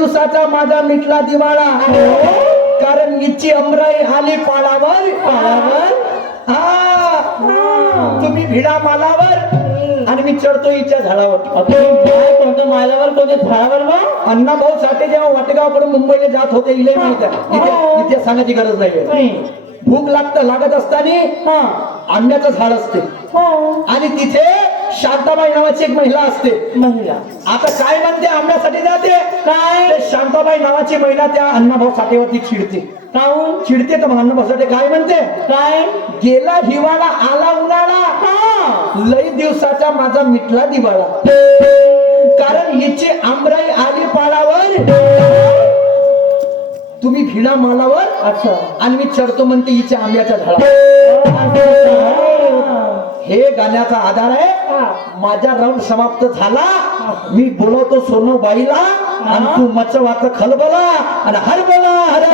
दिवसाचा माझा मिटला दिवाळा, कारण हिची अमराई आली पाळावर हा, तुम्ही भिडा मालावर आणि मी चढतो हिच्या झाडावर. कोणत्या मालावर कोणत्या झाडावर मग? अण्णा भाऊ साठे जेव्हा वाटेगावकडून मुंबईला जात होते इले माहित आहे, इथे सांगायची गरज नाही. भूक लागत असताना आंब्याचं झाड असते आणि तिथे शांताबाई नावाची एक महिला असते. महिला आता काय म्हणते, आंब्यासाठी जाते काय? ते शांताबाई नावाची महिला त्या अण्णाभाऊ साठेवरती चिडते. काहून चिडते तर अण्णाभाऊ साठे काय म्हणते, काय? गेला हिवाळा आला उन्हाळा, लई दिवसाचा माझा मिटला दिवाळा, कारण हिची आंबराई आली पाळावर, तुम्ही भिडा मालावर अच्छा आणि मी चढतो म्हणते हिच्या आंब्याच्या झाडावर. हे गाण्याचा आधार आहे. माझा राऊंड समाप्त झाला, मी बोलवतो सोनूबाईला आणि तू मचवाचं खलबला आणि हरबला हर.